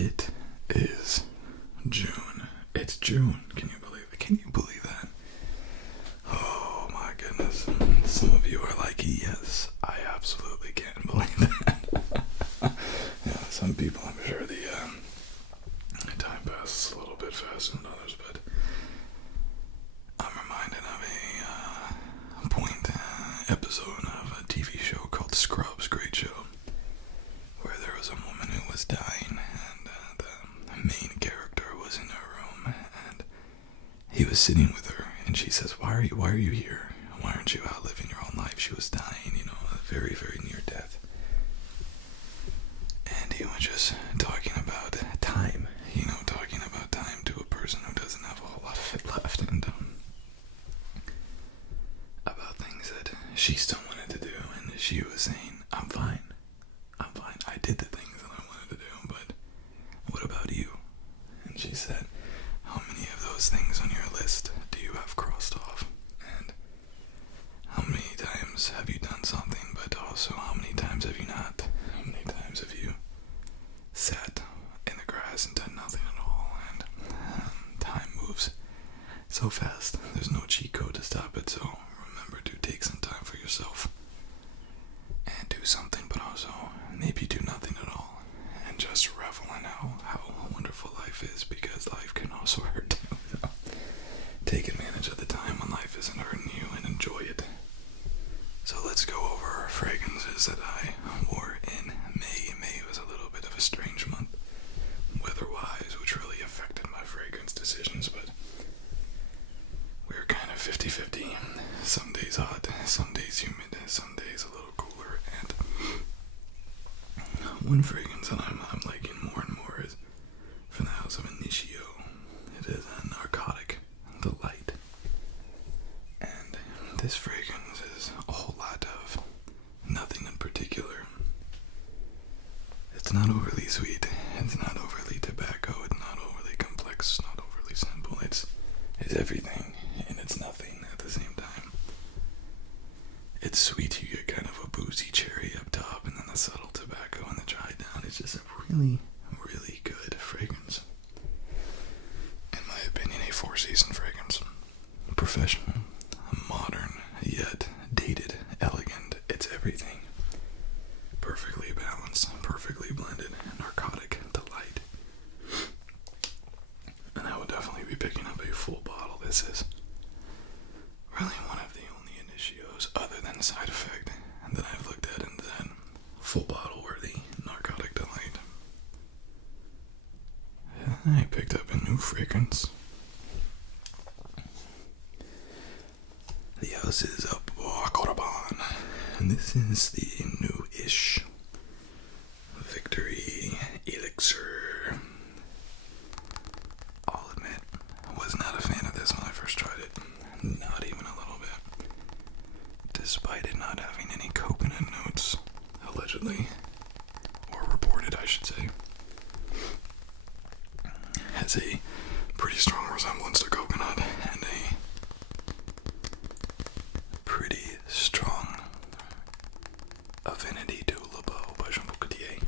It is June. It's June. Can you believe it? Can you believe that? Oh my goodness. Some of you are like, yes, I absolutely can't believe that. Yeah, some people, I'm sure the time passes a little bit faster than others, but I'm reminded of a episode of a TV show called Scrubs, great show, where there was a woman who was dying, and the main character was in her room, and he was sitting with her, and she says, why are you here? Why aren't you out living your own life? She was dying, very, very near death. And he was just talking about time, talking about time to a person who doesn't have a whole lot of it left, and about things that she still wanted to do, and she was saying, I'm fine, I did the things that I wanted to do, but what about you? And she said, how many of those things on your list do you have crossed off? And how many times have you done something, but also how many times have you not? How many times have you sat in the grass and done nothing at all? And time moves so fast. There's no cheat code to stop it, so remember to take some time for yourself and do something, but also maybe do nothing at all and just revel in how wonderful life is, because life can also hurt too. So take advantage of the time when life isn't hurting you and enjoy it. So let's go over fragrances that I wore in May. May was a little bit of a strange month weather-wise, which really affected my fragrance decisions, but we're kind of 50-50. Some days hot, some days humid, some days a little cooler, and one fragrance that I'm liking more and more is from the house of Initio. It is a narcotic, the light. And this fragrance is a whole lot of nothing in particular. It's not overly sweet, it's not overly tobacco, it's not overly complex, it's not overly simple. It's everything, and it's nothing at the same time. It's sweet, you get kind of a boozy cherry up top, and then the subtle tobacco and the dry down. It's just a really, really good fragrance. In my opinion, a 4-season fragrance. Professional, modern, yet dated, elegant. It's everything. Perfectly balanced, perfectly blended, narcotic delight. And I would definitely be picking up a full bottle. This is really one of the only initios, other than Side Effect, that I've looked at and said, full bottle worthy, narcotic delight. I picked up a new fragrance. The house is up Coraban, and this is the new-ish Victory Elixir. I'll admit, I was not a fan of this when I first tried it. Not even a little bit. Despite it not having any coconut notes, allegedly, or reported, I should say. Has a pretty strong resemblance to coconut and a pretty strong affinity to Le Beau by Jean Paul Gaultier.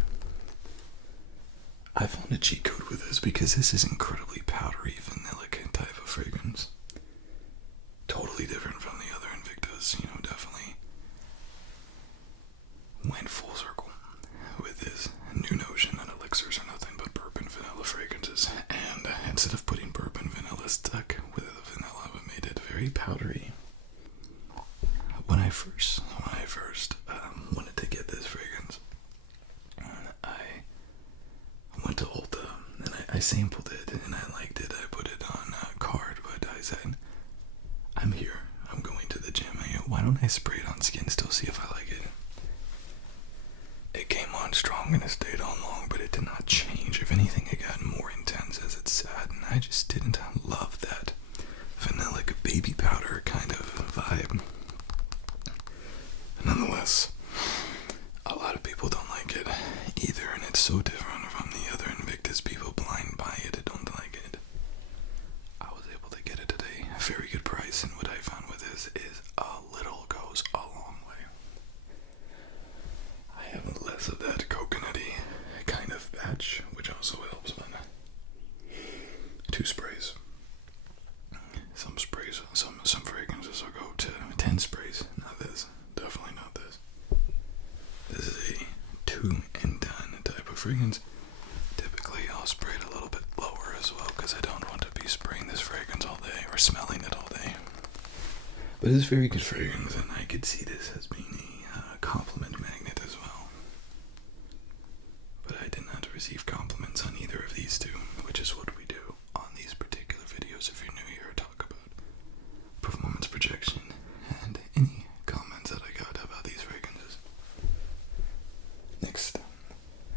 I found a cheat code with this because this is incredibly powdery, vanillic type of fragrance. Totally different from the other Invictus, definitely went full circle with this new notion that elixirs are nothing but bourbon vanilla fragrances, and instead of putting bourbon vanilla, stuck with the vanilla, but made it very powdery. When I first wanted to get this fragrance, I went to Ulta and I sampled it and I liked it. I put it on a card, but I said, I'm here, I'm going to the gym. Why don't I spray it on skin still, see if I like it? It came on strong and it stayed on long, but it did not change. If anything, it got more intense as it sat, and I just didn't love that vanillic baby powder kind of vibe. Nonetheless, a lot of people don't like it either, and it's so different from the other Invictus. People blind buy it and don't like it. I was able to get it at a very good price, and what I found with this is a little goes a long way. I have less of that coconutty kind of batch, which also helps 2 sprays. Some sprays, some fragrances will go to 10 sprays. Not this. Definitely not this. This is a 2 and done type of fragrance. Typically, I'll spray it a little bit lower as well because I don't want to be spraying this fragrance all day or smelling it all day. But it's very good fragrance, and I could see this as being a compliment magnet as well. But I did not receive compliments on either of these two, which is what we do on these particular videos. If you're new here, I talk about performance projection and any comments that I got about these fragrances. Next,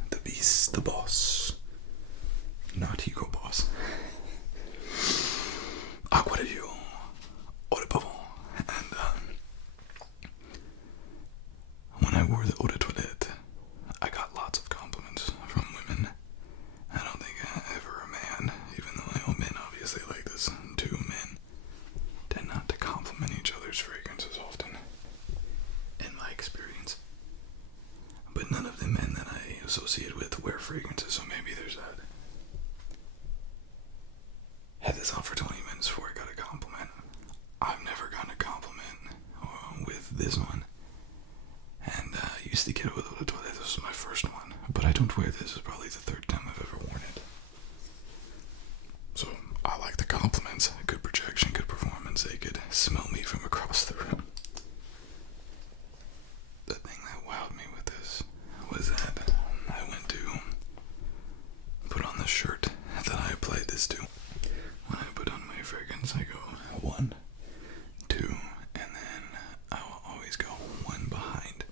the beast, the boss, not Hugo Boss. Aqua de Dieu, Eau de Pavon, and when I wore the Eau de Toilette, I got lots of compliments from women. I don't think ever a man, even though I know men obviously like this, 2 men tend not to compliment each other's fragrances often, in my experience. But none of the men that I associate with wear fragrances, so maybe there's that. Had this on for 20 minutes before I got a compliment. I've never gotten a compliment with this one. And I used to get it with Eau de Toilette. This was my first one. But I don't wear this. It's probably the 3rd time I've ever worn it. So I like the compliments. Good projection, good performance. They could smell me from across the room. The thing that wowed me with this was that I went to put on the shirt that I applied this to. When I put on my fragrance, I go 1, 2, and then I will always go 1 behind.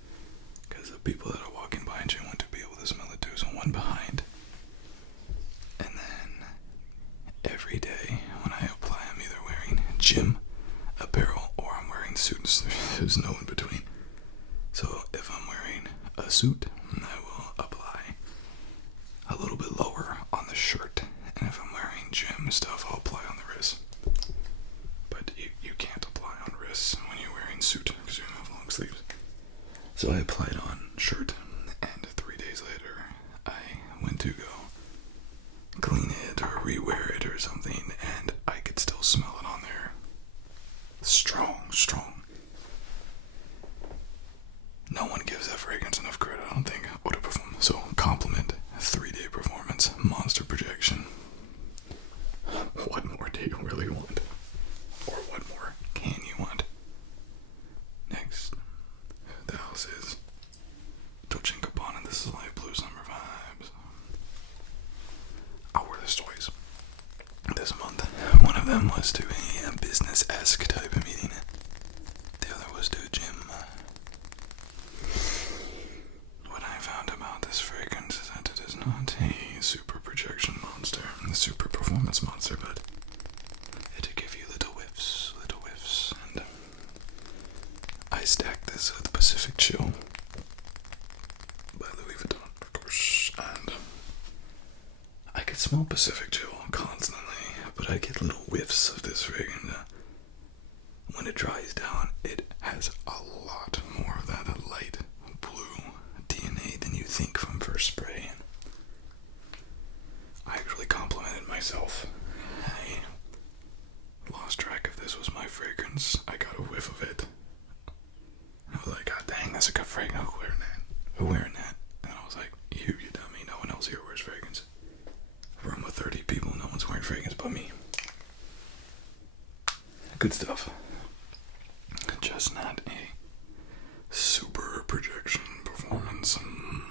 Because the people that are walking behind you want to be able to smell it too, so 1 behind. And then every day when I apply, I'm either wearing gym apparel or I'm wearing suits. There's no in between. So if I'm wearing a suit, I will apply a little bit lower on the shirt. And if I'm wearing gym stuff, I'll apply on the wrist. But you can't apply on wrists when you're wearing suit because you don't have long sleeves. So I applied on shirt, and 3 days later, I went to go clean it or rewear it or something, and I could still smell it on there. Strong, strong. No one gives that fragrance enough credit, I don't think. Eau de Parfum. So, compliment, 3-day performance, monster projection. What more do you really want? Or what more can you want? Next, the house is Dolce & Gabbana. This is light blue summer vibes. I wore this twice this month. One of them was to a business-esque type of meeting. The other was to a gym. What I found about this fragrance is that it is not a super projection monster, a super performance monster, but it'll give you little whiffs, and I stacked this with Pacific Chill by Louis Vuitton, of course, and I could smell Pacific Chill constantly, but I get little whiffs of this fragrance. When it dries down, it has a lot more of that light blue DNA than you think from first spray. I actually complimented myself. I lost track if this was my fragrance. I got a whiff of it. I was like, God dang, that's a good fragrance. Who wearing that? And I was like, you dummy. No one else here wears fragrance. Room of 30 people, no one's wearing fragrance but me. Good stuff. Just not a super projection performance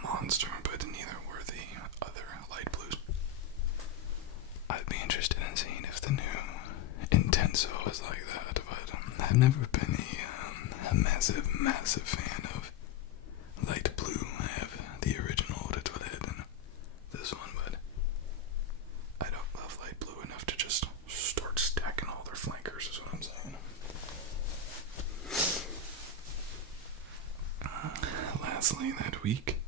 monster, but neither were the other light blues. I'd be interested in seeing if the new Intenso is like that, but I've never been a massive fan of light blue. I have the original Eau de Toilette and this one, but I don't love light blue enough to just start stacking all their flankers, is what I'm saying. Lastly, that week,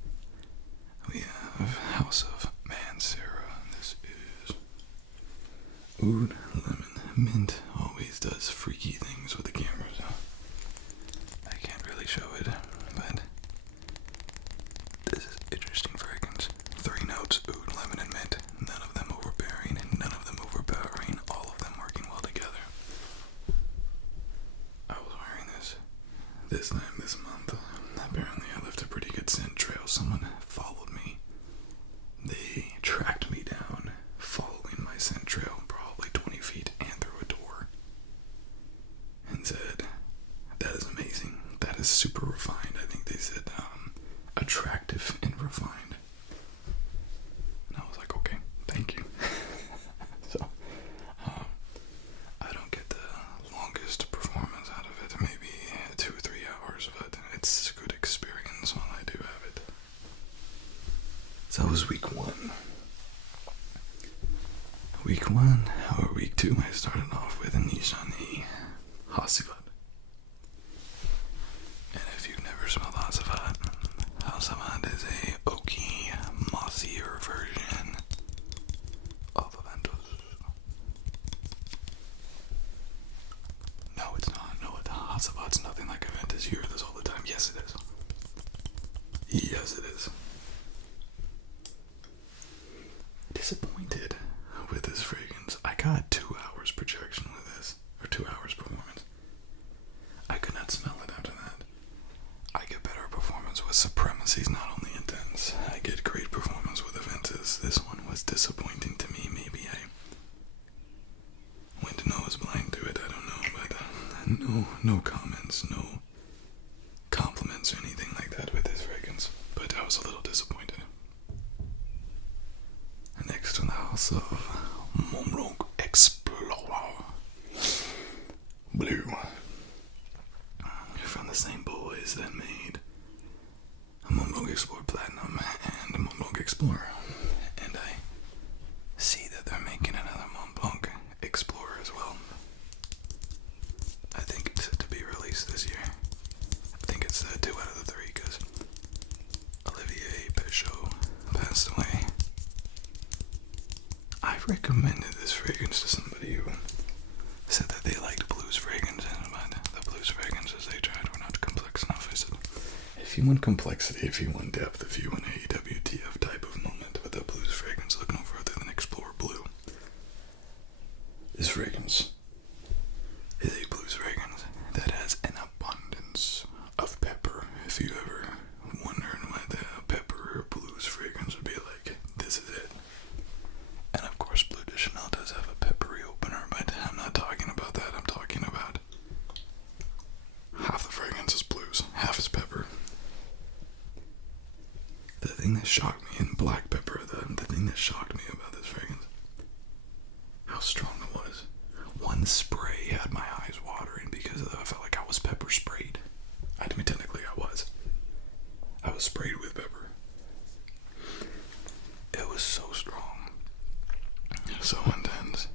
we have House of Mansera. This is oud, lemon, mint. Always does freaky things with the camera, so I can't really show it, but this is interesting fragrance. 3 notes, oud, lemon, and mint. None of them overbearing, none of them overpowering. this time this month, apparently I left a pretty good scent trail. Someone followed me. They tracked me down, following my scent trail probably 20 feet and through a door, and said, "That is amazing. That is super refined." I think they said attractive and refined. And I was like, okay, thank you. So, I don't get the longest performance out of it, maybe 2 or 3 hours, but it's a good experience while I do have it. So that was week 1. Week 1, or week 2, I started off with a Givenchy Hot House. And if you've never smelled House is a oaky, mossier version of Aventus. No, it's not. No, the House nothing like Aventus. You hear this all the time. Yes, it is. Yes, it is. Disappointed with this fragrance. I got 2 hours projection with this, or 2 hours performance. I could not smell it after that. I get better performance with Supremacy's Not Only Intense. I get great performance with Aventus. This one was disappointing to me. Maybe I went nose blind to it, I don't know, but no comments, no compliments or anything like that with this fragrance. But I was a little disappointed. Next in the house of Montblanc Explorer Blue, from the same boys that made Montblanc Explorer Platinum and Montblanc Explorer. And I see that they're making another Montblanc Explorer as well. I think it's set to be released this year. I think it's 2 out of the 3 because Olivier Peugeot passed away. I've recommended this fragrance to somebody who said that they liked blues fragrances, but the blues fragrances they tried were not complex enough. I said, if you want complexity, if you want depth, if you want a WTF type of moment with a blues fragrance, look no further than Explorer Blue. This fragrance is a blues fragrance that has an abundance of pepper. If you ever wondered what the pepper or blues fragrance would be like, this is it. And of course, Bleu de Chanel does have a peppery opener, but I'm not talking about that. I'm talking about half the fragrance is blues, half is pepper. The thing that shocked me in black pepper, the thing that shocked me about this fragrance, how strong it was. One spray had my eyes watering because I felt like I was pepper sprayed. I mean, technically I was. I was sprayed with pepper. It was so strong. So intense.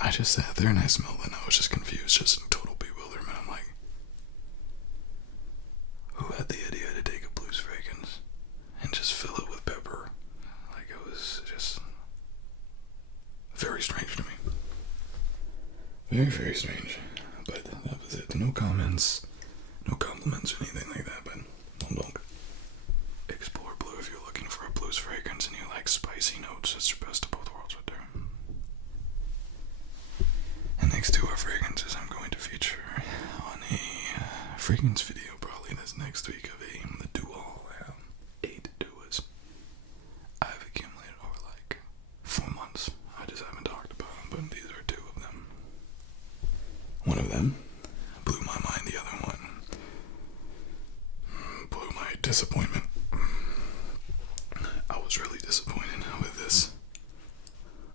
I just sat there and I smelled it and I was just confused, just in total bewilderment. I'm like, who had the idea to take a blues fragrance and just fill it with pepper? Like, it was just very strange to me. Very, very strange. But that was it. No comments, no compliments or anything like that, but Montblanc Explorer Blue, if you're looking for a blues fragrance and you like spicy notes, it's your best of both worlds right there. And next to our fragrances, I'm going to feature on a fragrance video probably this next week of the duo. I have 8 duos I've accumulated over like 4 months. I just haven't talked about them, but these are 2 of them. One of them blew my mind, the other one blew my disappointment. I was really disappointed with this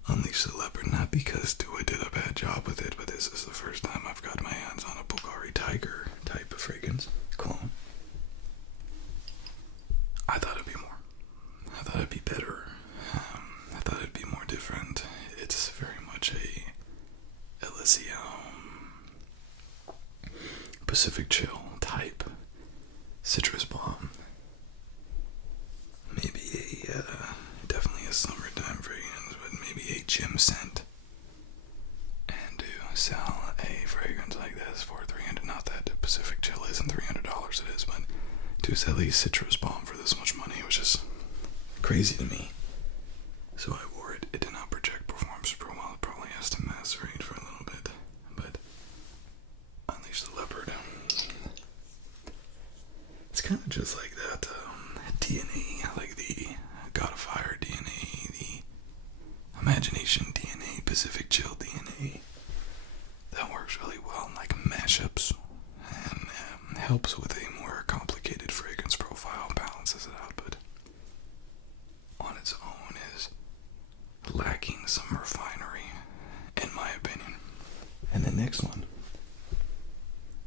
Unleash the Leopard, not because Dua did a bad job with it, but this is the first time I've got my hands on a Bugari Tiger type of fragrance cologne. I thought it'd be more. I thought it'd be better. I thought it'd be more different. It's very much a Elixir, Pacific Chill type citrus bomb. Maybe definitely a summertime fragrance, but maybe a gym scent. And to sell a fragrance like this for $300, not that Pacific Chill isn't $300, it is, but to sell a citrus bomb for this much money was just crazy to me. So I wore it. It did not project performance for a while. It probably has to macerate for a little bit, but Unleash the Leopard. Imagination DNA, Pacific Chill DNA. That works really well in like mashups and helps with a more complicated fragrance profile, balances it out, but on its own is lacking some refinery, in my opinion. And the next one,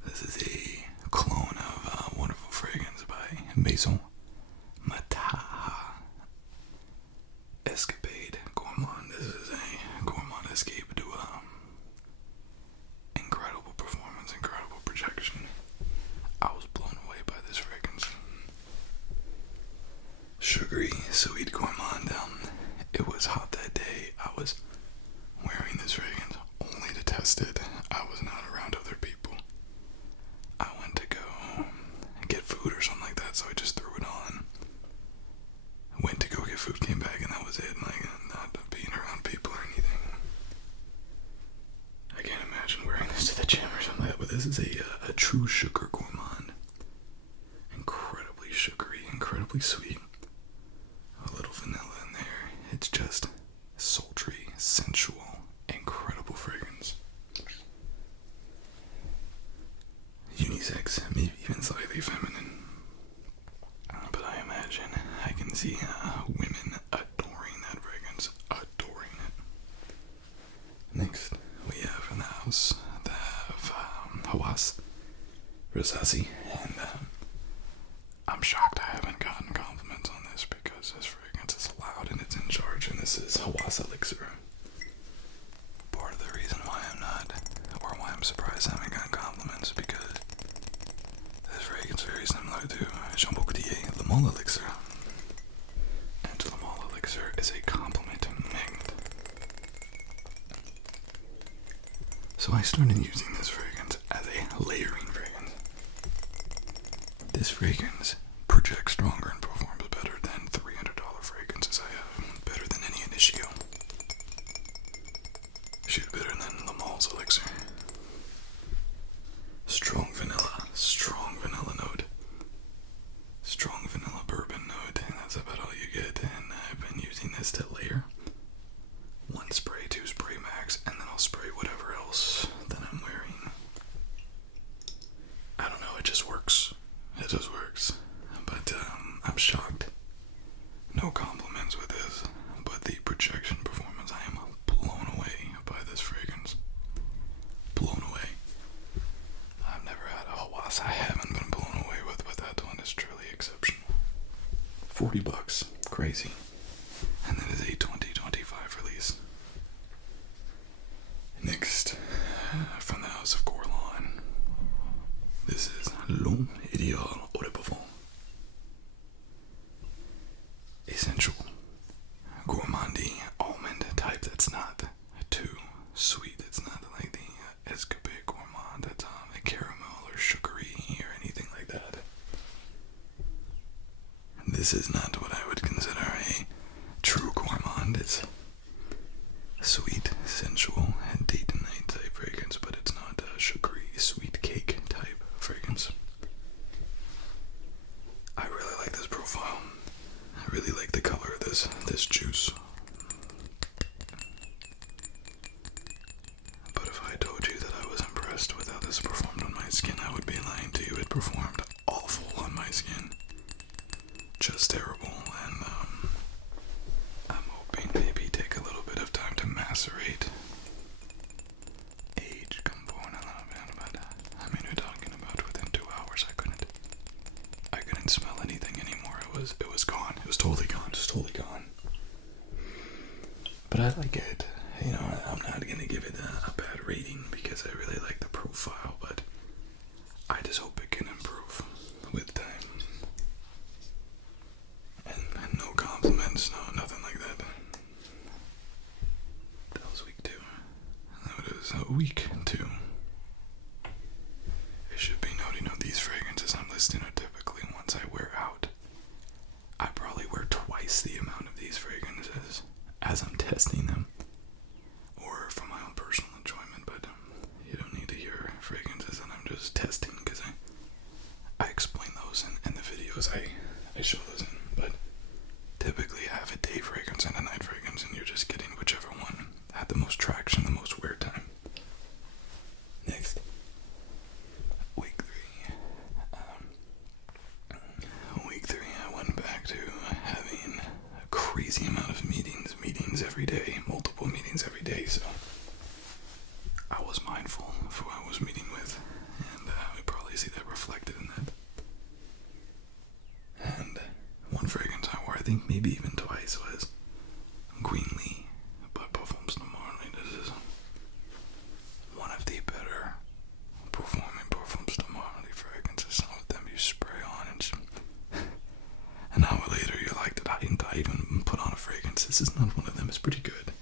this is a clone of a wonderful fragrance by Maison Mataha. Escapade Gourmand. This is a Gourmand Escape to incredible performance, incredible projection. I was blown away by this fragrance. Sugary, sweet Gourmand. It was hot that day. I was wearing this fragrance only to test it. I was not around other people. I went to go get food or something like that, so I just threw it on. Went to go get food, came back, and that was it. Like, not being around people or anything. I can't imagine wearing this to the gym or something like that, but this is a true sugar Gourmand. Incredibly sugary, incredibly sweet. A little vanilla in there. It's just sultry, sensual, incredible fragrance. Unisex, maybe even slightly feminine. But I imagine I can see women adoring that fragrance, adoring it. Next, we have in the house the Hawas Rosassi, and I'm shocked I haven't gotten compliments on this because this fragrance is loud and it's in charge, and this is Hawas Elixir. Part of the reason why I'm not, or why I'm surprised I haven't gotten compliments, is because this fragrance is very similar to Jean Paul Gaultier Le Male Elixir. And Le Male Elixir is a compliment magnet. So I started using this fragrance as a layering fragrance. This fragrance projects stronger and performs better than $300 fragrances I have. Better than any Initio. Shit, better than Le Male's Elixir. Strong vanilla note. Strong vanilla bourbon note, and that's about all you get. And I've been using this to layer. 1 spray, 2 spray max, and then I'll spray whatever else that I'm wearing. I don't know, it just works. It just works. But I'm shocked. No compliments with this, but the projection performance, I am blown away by this fragrance. Blown away. I've never had a Hawas I haven't been blown away with, but that one is truly exceptional. $40, crazy. And that is a 2025 release. Next, from the house of Cologne, this is L'Homme Ideal Eau de Parfum. Essential gourmandy almond type that's not too sweet. It's not like the Escapade Gourmand that's a caramel or sugary or anything like that. This is not what I would consider a true gourmand. It's sweet, sensual, and date and night type fragrance, but it's not a sugary, sweet cake type fragrance. I really like this profile. I really like the color of this juice. But if I told you that I was impressed with how this performed on my skin, I would be lying to you. It performed awful on my skin. Just terrible, and I'm hoping maybe take a little bit of time to macerate. Age, come forward a little bit, but I mean, we're talking about within 2 hours, I couldn't smell anything anymore. It was gone. It was totally gone. Just totally gone. But I like it. You know, I'm not gonna give it a bad rating because I really like the profile, but I just hope it can improve with time. And no compliments, no, nothing like that. That was week 2. That was week 2. It should be noted, these fragrances I'm listing are typically ones I wear out. I probably wear twice the amount of these fragrances as I'm testing them, or for my own personal enjoyment, but you don't need to hear fragrances that I'm just testing, because I explain those in the videos I show those in, but typically I have a day fragrance and a night fragrance, and you're just getting whichever one every day, multiple meetings every day, so I was mindful of who I was meeting with, and we probably see that reflected in that. And one fragrance I wore, I think maybe even twice, was Greenly by Parfums de Marly. This is one of the better performing Parfums de Marly fragrances. Some of them you spray on and an hour later you're like, did I even put on a fragrance? This is not one of them. It's pretty good.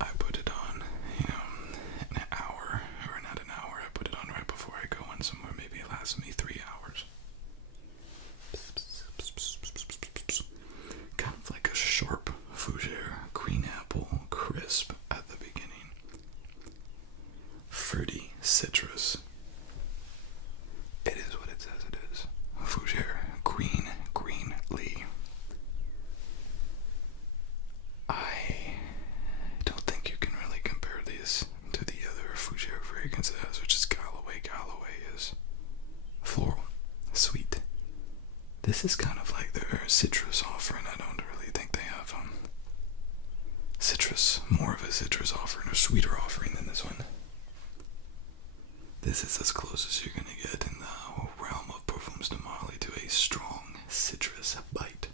I put it on, an hour, or not an hour. I put it on right before I go on somewhere. Maybe it lasts me 3 hours. Kind of like a sharp fougere, green apple, crisp at the beginning. Fruity, citrus. It is what it says it is. Fougere, greenly. I don't think you can really compare these to the other fougere fragrances, which is Galloway. Galloway is floral, sweet. This is kind of like their citrus offering. I don't really think they have citrus, more of a citrus offering or sweeter offering than this one. This is as close as you're going to get in the realm of Parfums de Marly to a strong citrus bite.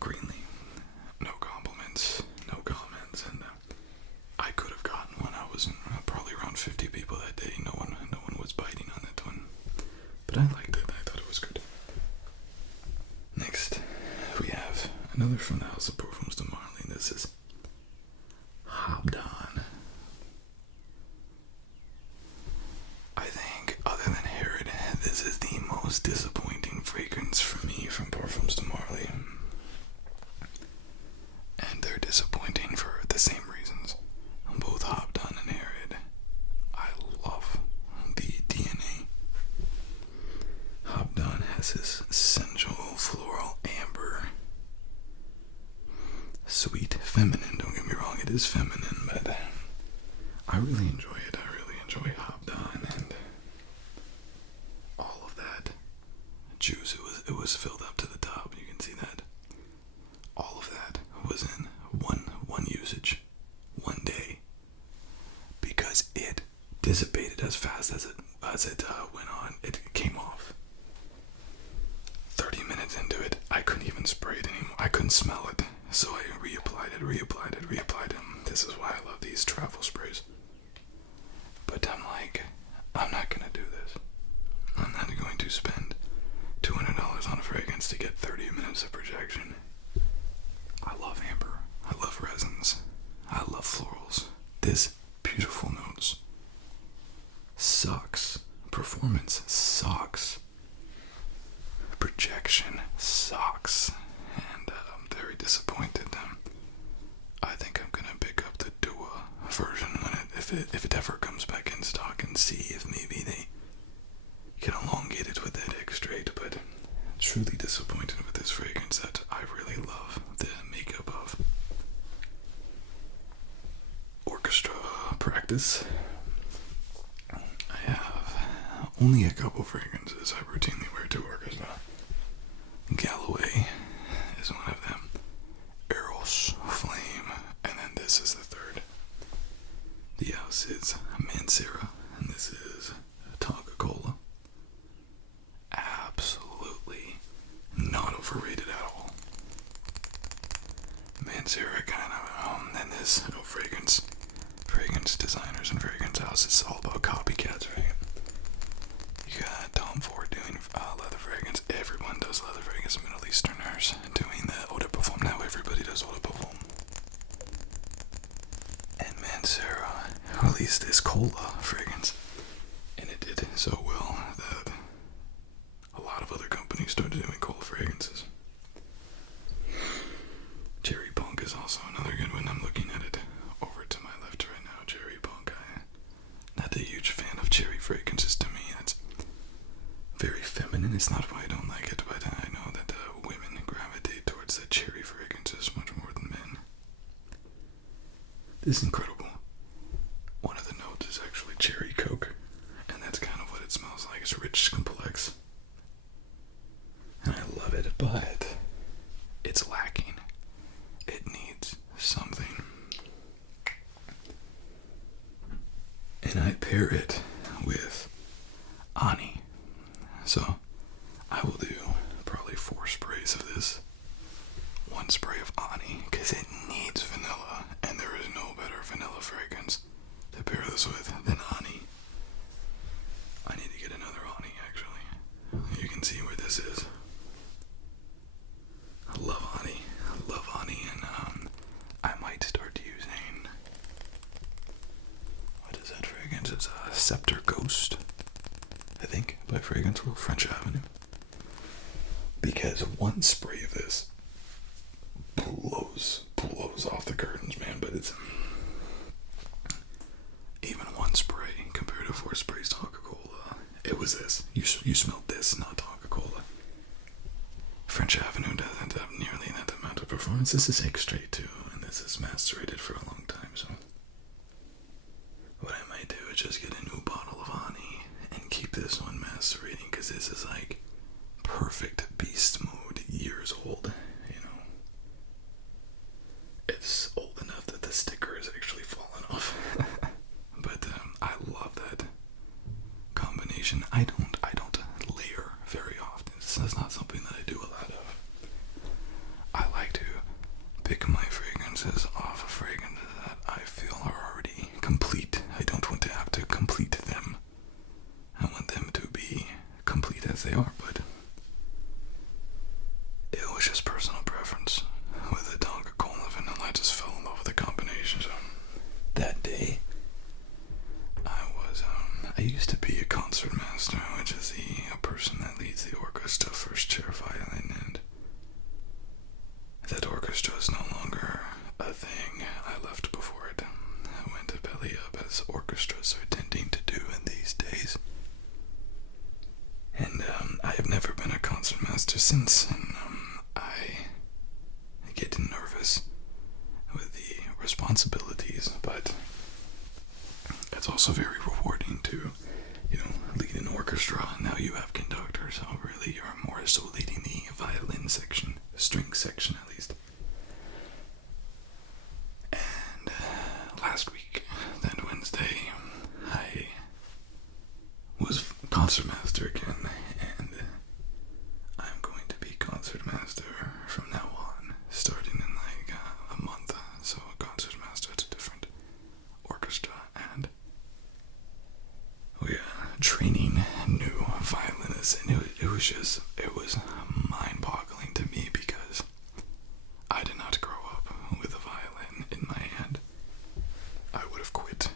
Greenly, no compliments, no comments, and I could have gotten one. I was in probably around 50 people that day. No one was biting on that one, but I liked it. I thought it was good. Next, we have another from the House of Parfums de Marly. This is Habdan. I think, other than Herod, this is the most disappointing fragrance for me from Parfums de Marly. And they're disappointing for the same reasons. Both Habdan and Herod. I love the DNA. Habdan has this sensual, floral, amber, sweet, feminine. Don't get me wrong, it is feminine, but I really enjoy it. I really enjoy Habdan and all of that juice. It was filled up to the top. You can see that. All of that was in one usage, one day, because it dissipated as fast as it went on. It came off. 30 minutes into it, I couldn't even spray it anymore. I couldn't smell it, so I reapplied it. This is why I love these travel sprays. But I'm like, I'm not gonna do this. I'm not going to spend $200 on a fragrance to get 30 minutes of projection. I love amber. I love resins. I love florals. This beautiful notes sucks. Performance sucks. Projection sucks. And I'm very disappointed. I think I'm gonna pick up the Dua version when if it ever comes back in stock, and see if maybe they can elongate it with that extrait. But truly disappointed with this fragrance that I really love the makeup of. Orchestra practice. I have only a couple fragrances I routinely wear to orchestra. Galloway is one of them. Eros, Flame, and then this is the third. The house is Mansera, and this is Tonka-Cola. Absolutely not overrated at all. Mansera kind of, and this fragrance designers and fragrance houses, it's all about copycats, right? You got Tom Ford doing leather fragrance. Everyone does leather fragrance. Middle Easterners doing the eau de parfum. Now everybody does eau de parfum. And Mansera released this cola fragrance, and it did so well that a lot of other companies started doing cola fragrances. Cherry Punk is also another good one. I'm looking at it over to my left right now. Cherry Punk. I'm not a huge fan of cherry fragrances. To me, it's very feminine. It's not why I don't like it, but I know that women gravitate towards the cherry fragrances much more than men. This is incredible. One of the notes is actually cherry coke, and that's kind of what it smells like. It's rich, complex, and I love it, but it's lacking. it needs something. And I pair it with Ani. So I will do probably 4 sprays of this. 1 spray of Ani, because it needs vanilla, and there is no better vanilla fragrance to pair this with than Ani. I need to get another Ani, actually. You can see where this is. I love Ani. And I might start using, what is that fragrance? It's a Scepter Ghost, I think, by Fragrance World, French Avenue. Because 1 spray of this blows off the curtains, man. But it's even 1 spray compared to 4 sprays to Coca-Cola. It was this. You smelled this, not Coca-Cola. French Avenue doesn't have nearly that amount of performance. This is X-Straight too, and this is macerated for a long time. So what I might do is just get a new bottle of Ani and keep this one macerating, because this is like perfect beast mode, years old. It's old enough that the sticker is actually falling off. But I love that combination. I don't layer very often. That's not something that I do a lot of. I like to pick my fragrances off of fragrances that I feel are already complete. I don't want to have to complete them. I want them to be complete as they are, but it was just personal preference. With the Coca-Cola vanilla, I just fell in love with the combination. So that day, I used to be a concert master, which is a person that leads the orchestra, first chair violin, and that orchestra is no longer a thing. I left before it. I went to belly up, as orchestras are tending to do in these days. And I have never been a concert master since, and I get nervous with the responsibilities, but it's also very rewarding to, lead an orchestra. Now you have conductors, so really you're more so leading the violin section, string section at least. And last week, that Wednesday, I was concertmaster again, and I'm going to be concertmaster from now on, starting in like a month. So concertmaster at a different orchestra, and we are training new violinists, and it was mind-boggling to me, because I did not grow up with a violin in my hand. I would have quit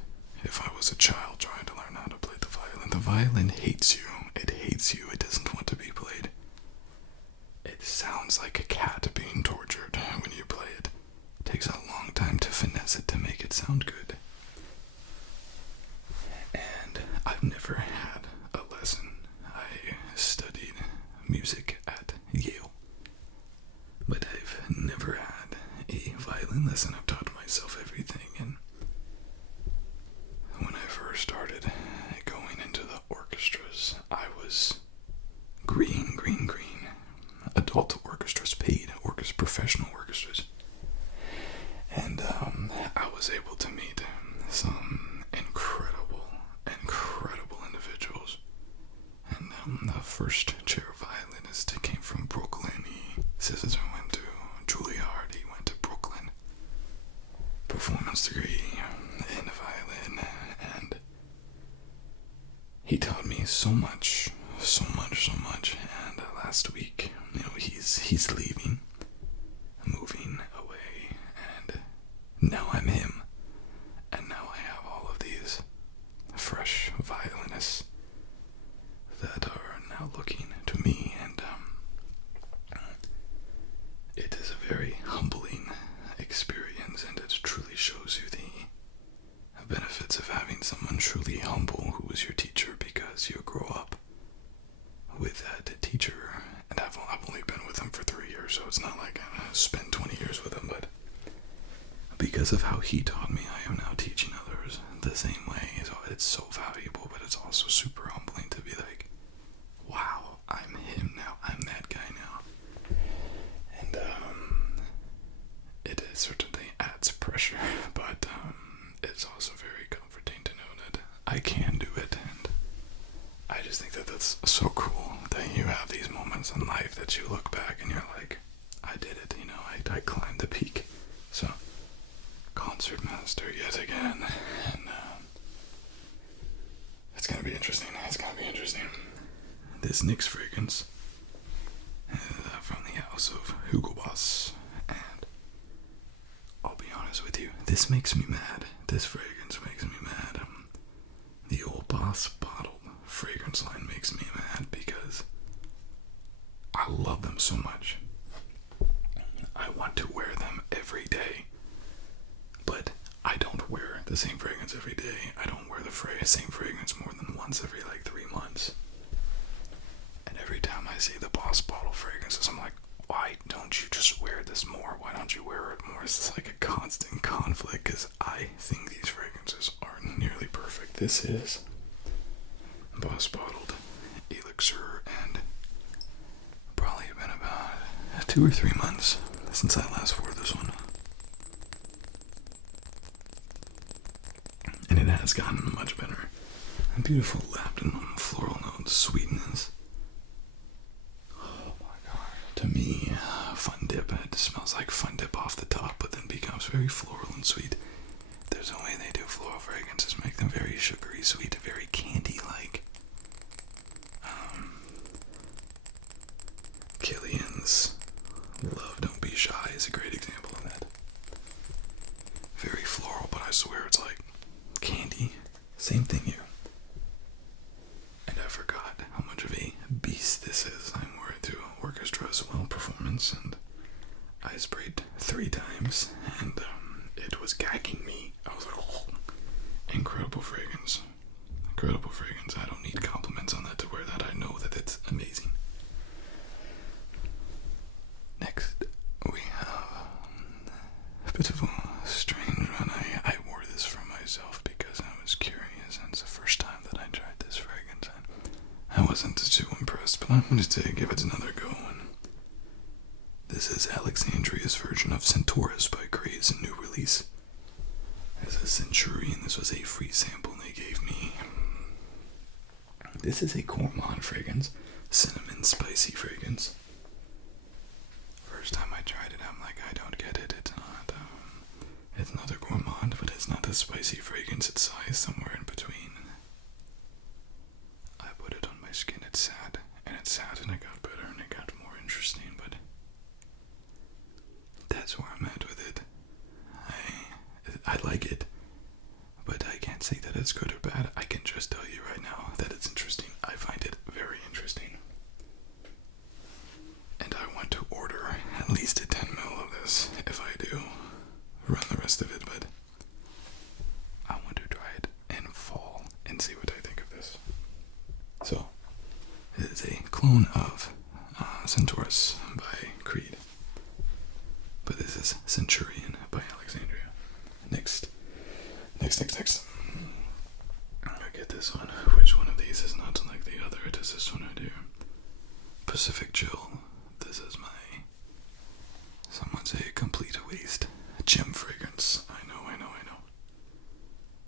if I was a child trying to learn how to play the violin. The violin hates you. It hates you. It doesn't want to be played. It sounds like a cat being tortured when you play it. It takes a long time to finesse it to make it sound good. And I've never had a lesson. I studied music at Yale, but I've never had a violin lesson. I've taught myself everything, and when I first started going into the orchestras, I was green. Adult orchestras, paid professional orchestras. And I was able to meet some incredible individuals. And the first chair violinist came from Brooklyn. He says I went to Juilliard. He went to Brooklyn. Performance degree in violin. And he taught me so much. And last week, he's leaving, moving away, and now I'm him. And now I have all of these fresh violinists that are now looking to me, and it is a very humbling experience, and it truly shows you the benefits of having someone truly humble who is your teacher, because you grow up with that teacher. And I've only been with him for 3 years, so it's not like I spent 20 years with him, but because of how he taught me, I am now teaching others the same way. So it's so valuable, but it's also super humbling to be like, wow, I'm him now, I'm that guy now. And it certainly adds pressure, but it's also very comforting to know that I can do it, and I just think that that's so cool that you have these moments in life that you look back and you're like, I did it, you know, I climbed the peak. So, concert master yet again, and it's gonna be interesting. It's gonna be interesting. This NYX fragrance is from the house of Hugo Boss, and I'll be honest with you, this makes me mad. This fragrance makes me mad. The old Boss bottled fragrance line makes me mad because I love them so much. I want to wear them every day, but I don't wear the same fragrance every day. I don't wear the same fragrance more than once every like 3 months. And every time I see the Boss bottle fragrances, I'm like, why don't you just wear this more? Why don't you wear it more? It's like a constant conflict because I think these fragrances are nearly perfect. This is Boss bottled Elixir, and probably been about 2 or 3 months since I last wore this one. And it has gotten much better. A beautiful lavender, floral notes, sweetness. Oh my god. To me, Fun Dip, it smells like Fun Dip off the top, but then becomes very floral and sweet. There's a way they do floral fragrances, make them very sugary, sweet, very candy-like. Killian's Love Don't Be Shy is a great example of that. Very floral, but I swear it's like candy. Same thing here. And I forgot how much of a beast this is. I wore it to orchestra as well, performance, and I sprayed 3 times, and it was gagging me. I was like, oh, incredible fragrance. Incredible fragrance. I don't need compliments on that to wear that. I know that it's amazing. Next, we have a bit of a strange one. I wore this for myself because I was curious, and it's the first time that I tried this fragrance. I wasn't too impressed, but I wanted to give it another go. And this is Alexandria's version of Centaurus by Crave's new release. As a Centurion, this was a free sample they gave me. This is a gourmand fragrance, cinnamon spicy fragrance. First time I tried it, I'm like, I don't get it. It's not a gourmand, but it's not a spicy fragrance. It's sized somewhere in between. I put it on my skin. It sat, and it got better, and it got more interesting. But that's where I'm at with it. I like it, but I can't say that it's good or bad. I can just tell you right now that it's interesting. I find it very interesting. And I want to order at least a 10 ml of this. If I do, run the rest of it, but I want to try it in fall and see what I think of this. So, it is a clone of Centaurus by Creed. But this is Centurion by Alexandria. Next. I get this one. Which one of these is not like the other? It is this one right here. Pacific Chill. This is my, some would say, complete waste gem fragrance. I know.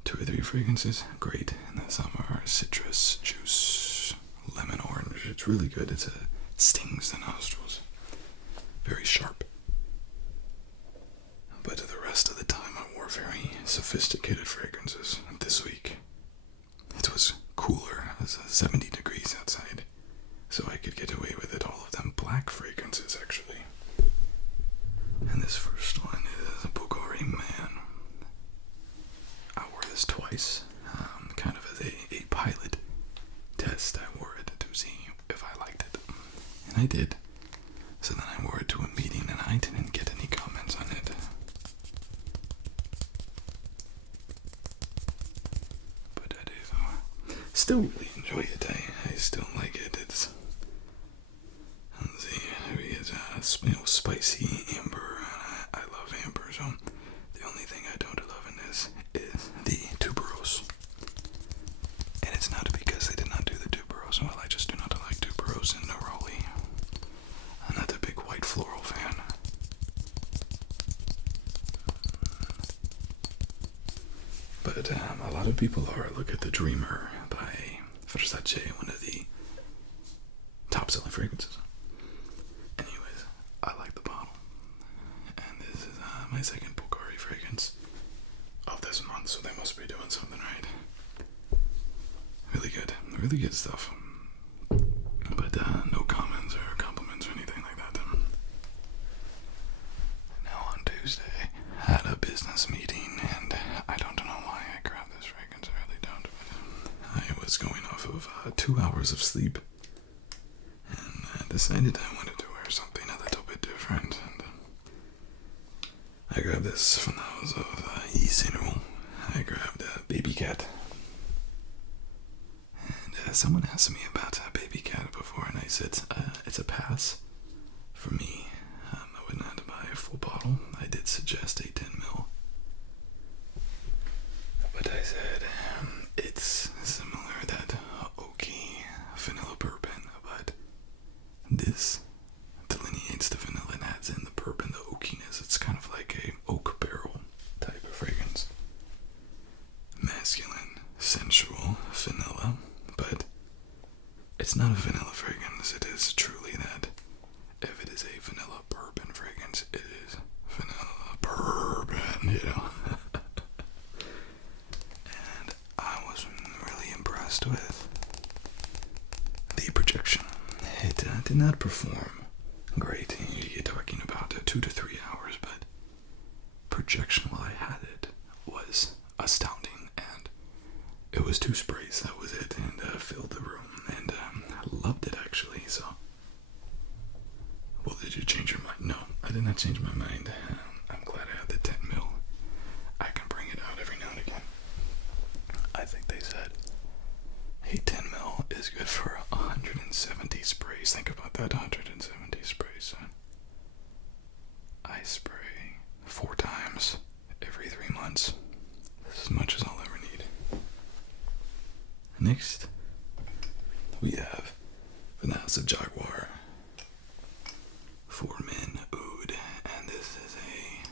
2 or 3 fragrances, great. In the summer, citrus, juice, lemon, orange. It's really good. It stings the nostrils. Very sharp. But the rest of the time I wore very sophisticated fragrances. This week, it was cooler. It was 70 degrees outside. So I could get away with it. All of them black fragrances, actually. And this first one is a Bugari Man. I wore this twice, kind of as a pilot test. I wore it to see if I liked it. And I did. So then I wore it to a meeting and I didn't get any comments on it. But I do still really enjoy it. I still like it. It's, let's see, we get spicy amber. I love amber, so the only thing I don't love in this is the tuberose. And it's not because they did not do the tuberose well. I just do not like tuberose and neroli. I'm not a big white floral fan. But a lot of people are. Look at the Dreamer by Versace, one of the top-selling fragrances. Anyways, I like the bottle. And this is my second Bugari fragrance of this month, so they must be doing something right. Really good stuff. But no comments or compliments or anything like that. Now on Tuesday, had a business meeting, and I don't know why I grabbed this fragrance. I really don't. But I was going off of 2 hours of sleep, and I decided I wanted to wear something a little bit different. And I grabbed this from the house of Yeeral. I grabbed a baby cat. Someone asked me about a baby cat before, and I said it's a pass for me. I would not buy a full bottle. I did suggest a 10 ml, but I said it's similar that oaky vanilla bourbon, but this delineates the vanilla and adds in the bourbon, the oakiness. It's kind of like a oak barrel type of fragrance, masculine, sensual vanilla. But it's not a vanilla fragrance. It is truly that. If it is a vanilla bourbon fragrance, it is vanilla bourbon, you know. And I was really impressed with the projection. It did not perform great. You're talking about 2 to 3 hours, but projection while I had it was astounding. It was 2 sprays, that was it, and filled the room, and I loved it actually. So, well, did you change your mind? No, I did not change my mind. I'm glad I had the 10 ml. I can bring it out every now and again. I think they said, hey, 10 ml is good for 170 sprays. Think about that, 170 sprays. I spray 4 times every 3 months. That's as much as I'll ever need. Next, we have from the House of Jaguar for Men Oud, and this is a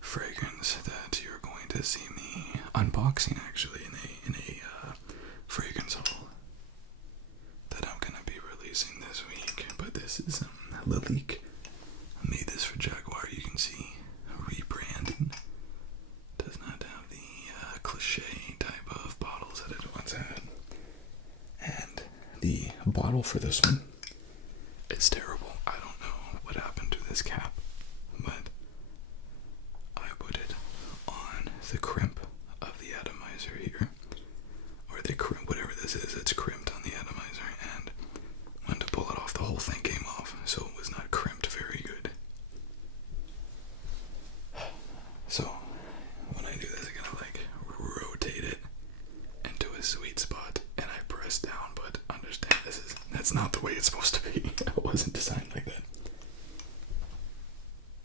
fragrance that you're going to see me unboxing actually in a fragrance haul that I'm going to be releasing this week. But this is Leique. I made this for Jaguar. You can see rebranded. Does not have the cliche type of bottles that it once had. And the bottle for this one is terrible. I don't know what happened to this cap, but I put it on the crimp of the atomizer here, or the crimp, whatever this is, it's crimped on the atomizer, and when to pull it off, the whole thing came off, so it was not crimped very good. So when I do this, I gotta like rotate it into a sweet spot, and I press down, but understand that's not the way it's supposed to be. It wasn't designed like that.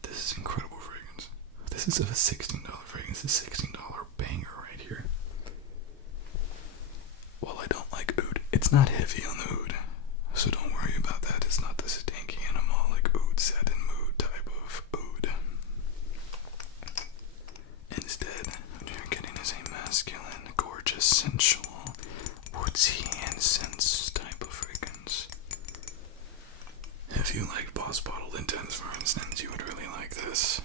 This is incredible fragrance. This is a $16 fragrance. This is a $16 banger right here. Well, I don't like oud. It's not heavy on the oud, so don't worry about that. It's not the stanky animalic oud satin mood type of oud. Instead, what you're getting is a masculine, gorgeous, sensual, woodsy incense type of fragrance. If you like Boss Bottle Intense, for instance, you would really like this.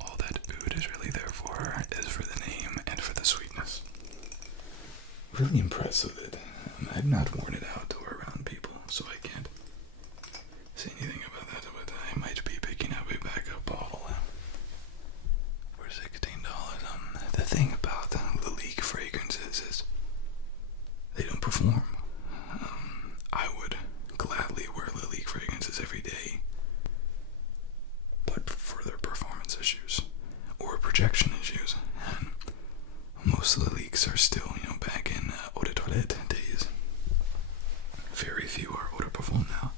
All that oud is really there for is for the name and for the sweetness. Really impressed with it. I've not worn it out or around people, so I can't say anything about that, but I might be picking up a backup bottle for $16. The thing about the Leique fragrances is they don't perform. I would gladly wear Leique fragrances every day, but for their performance issues or projection issues, and most of the Leiques are still, back in eau de toilette days. Very few are eau de parfum now.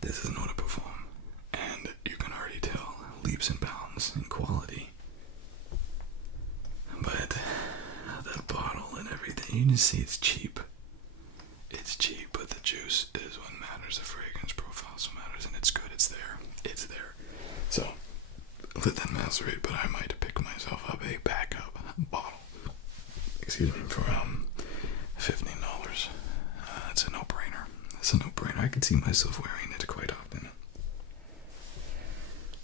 This is an eau de parfum, and you can already tell leaps and bounds in quality. But that bottle and everything, you can see it's cheap. It's cheap, but the juice is what matters. The fragrance profile is what matters, and it's good. It's there. It's there. So, let that macerate, but I might pick myself up a backup bottle. Excuse me, for $15. It's a no-brainer. It's a no-brainer. I could see myself wearing it quite often.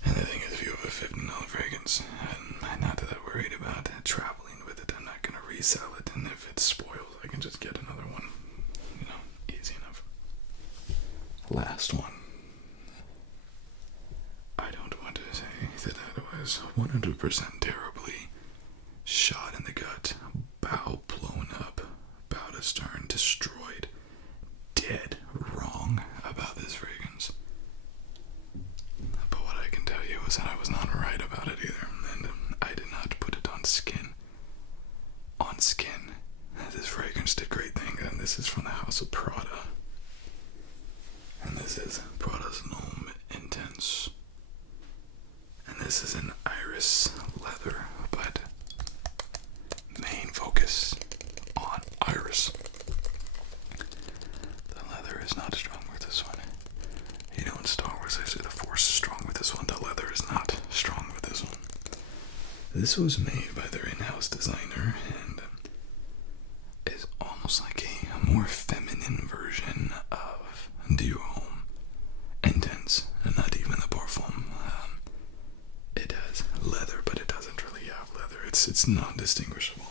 And the thing is, if you have a $15 fragrance, I'm not that worried about traveling with it. I'm not going to resell it, and if it spoils, I can just get another one. You know, easy enough. Last one. I don't want to say that I was 100% terribly shot in the gut, bow blown up, bow to stern, destroyed, dead wrong about this fragrance. But what I can tell you is that I was not right about it either, and I did not put it on skin. On skin. This fragrance did great things, and this is from the house of Prada. And this is Prada's L'Homme Intense. And this is an iris leather, but main focus on iris. The leather is not strong with this one. You know, in Star Wars, I say the Force is strong with this one. The leather is not strong with this one. This was made by their in-house designer, and is almost like a more feminine version of Dior Homme Intense, and not even the Parfum. It has leather, but it doesn't really have leather. It's non-distinguishable.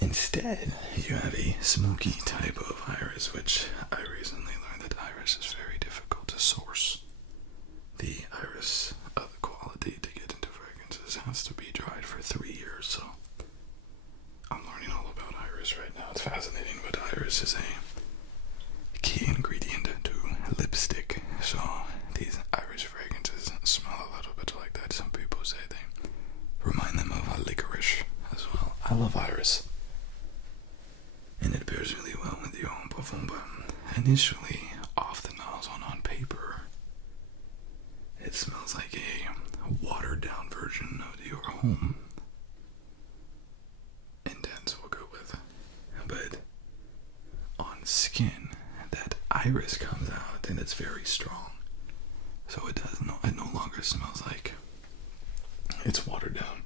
Instead, you have a smoky type of iris, which I recently learned that iris is very difficult to source. The iris of the quality to get into fragrances has to be dried for 3 years, so I'm learning all about iris right now. It's fascinating, but iris is a key ingredient to lipstick, so these iris fragrances smell a little bit like that. Some people say they remind them of a licorice as well. I love iris, and it pairs really well with your own Parfum, but initially, off the nozzle and on paper, it smells like a watered-down version of Dior Homme Intense we'll go with. But on skin, that iris comes out, and it's very strong. So it no longer smells like it's watered down.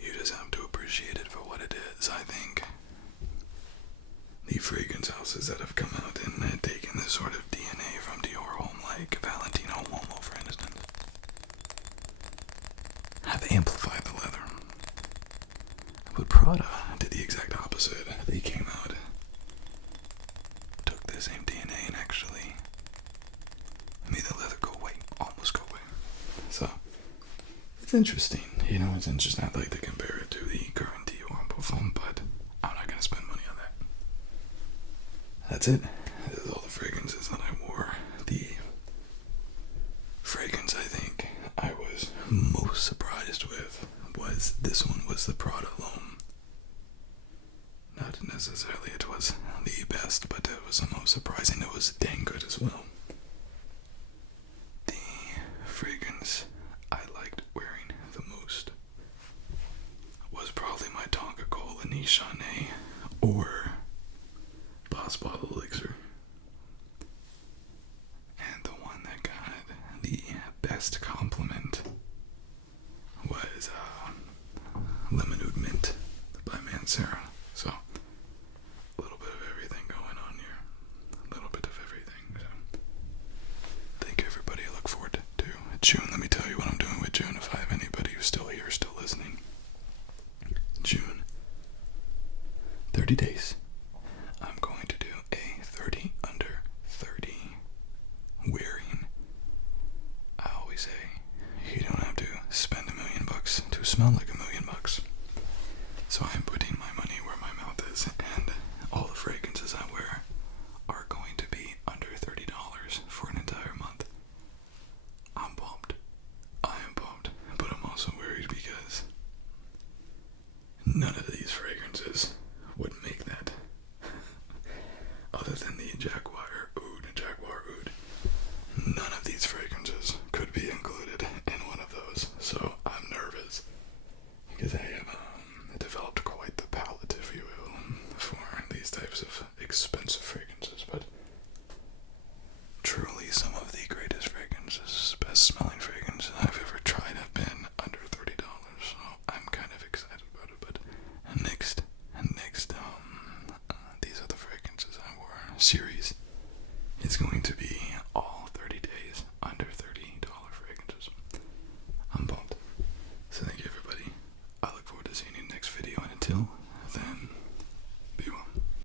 You just have to appreciate it for what it is. I think the fragrance houses that have come out and taken this sort of DNA from Dior Homme, like Valentino Uomo, for instance, have amplified the leather. But Prada did the exact opposite. They came out, took the same DNA, and actually made the leather go away, almost go away. So, it's interesting. You know, it's interesting. I'd like to compare it to the current Dior Parfum, but I'm not going to spend money on that. That's it. This is all the fragrances that I wore. The fragrance I think I was most surprised with was this one, was the Prada L'Homme. Not necessarily it was the best, but it was the most surprising. It was dang good as well. The fragrance I liked wearing the most was probably my Tonka Cola Nichane or Boss Bottle Elixir. And the one that got the best compliment was Lemon Oud Mint by Mansera. So, a little bit of everything going on here. A little bit of everything. So, thank you everybody. I look forward to June. Let me tell you what I'm doing with June if I have anybody who's still here, still listening. June. 30 days. I'm going to do a 30 under 30 wearing. I always say, you don't have to spend $1 million to smell like $1 million. So I'm putting my money where my mouth is, and all the fragrances I wear are going to be under $30 for an entire month. I'm pumped. I am pumped, but I'm also worried because none of these fragrances would make that. Other than the Jaguar Oud, none of these fragrances could be included in one of those. So I'm nervous. series is going to be all